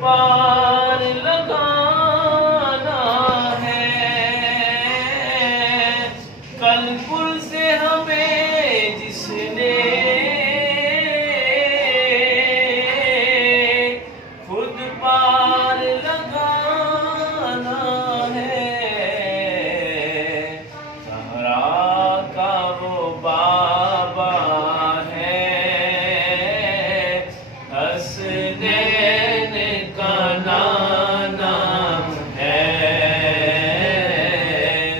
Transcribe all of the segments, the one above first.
پار لگانا ہے، کل پل سے ہمیں جس نے خود پار لگانا ہے، زہرا کا وہ بابا ہے، حسنین کا نانا ہے،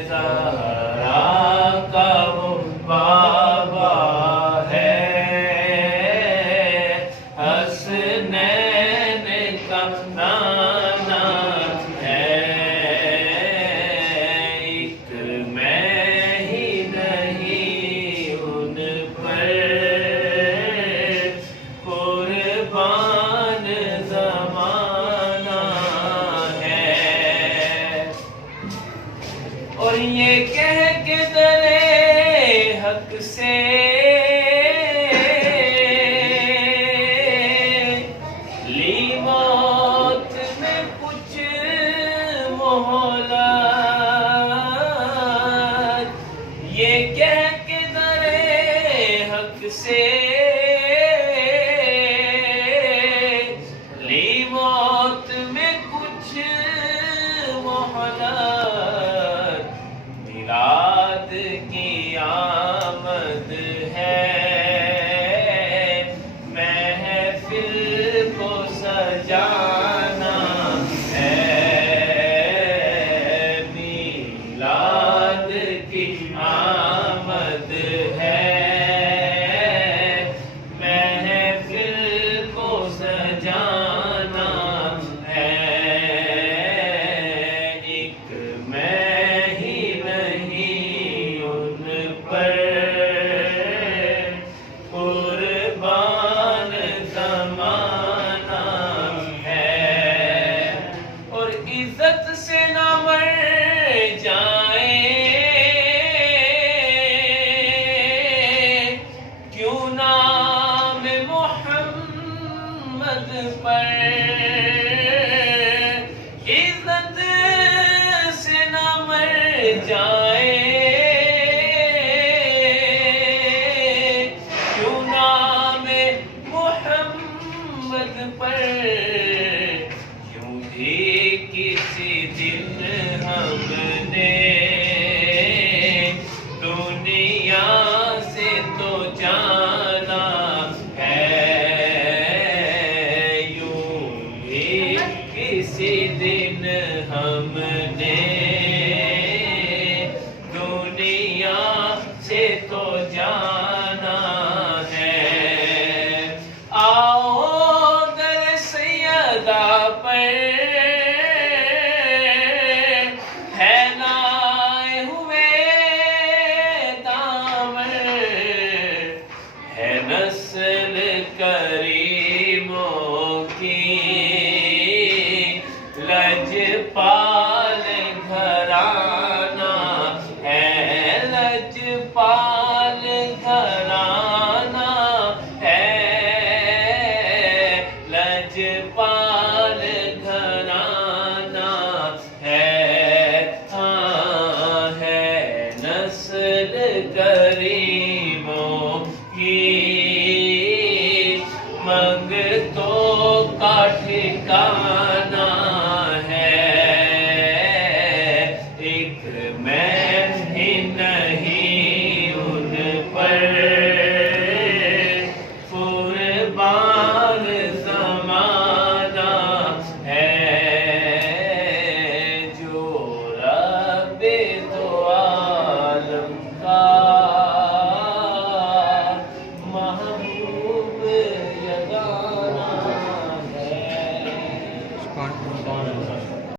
زہرا کا وہ بابا ہے، حسنین کا نانا ہے، ایک میں ہی نہیں ان پر قربان زمانہ ہے، اور یہ کہہ کے درے حق سے لی موت میں کچھ مہلت، یہ کہہ کے درے حق سے لی موت میں کچھ مہلت، میلاد کی آمد ہے، محفل کو سجانا ہے، میلاد کی آمد ہے، محفل کو سجانا ہے، ایک میں ہی نہیں ان پر قربان زمانہ ہے، اور عزت سے نہ مر جائیں کیوں نام محمد پر، عزت سے نہ مر جائیں کیوں نام محمد پر، یوں ہی کسی دن ہم نے دنیا سے تو جانا ہے، یوں ہی کسی دن ہم نے دنیا سے تو جانا ہے، آؤ در سیدہ پر ہے لائے ہوئے دامن، ہے نسل کریموں کی لجپال گھرانہ ہے، لجپال گھرانہ ہے، لجپال گھرانہ ہے، ہاں ہے نسل کریموں کی منگتوں کا ٹھکانہ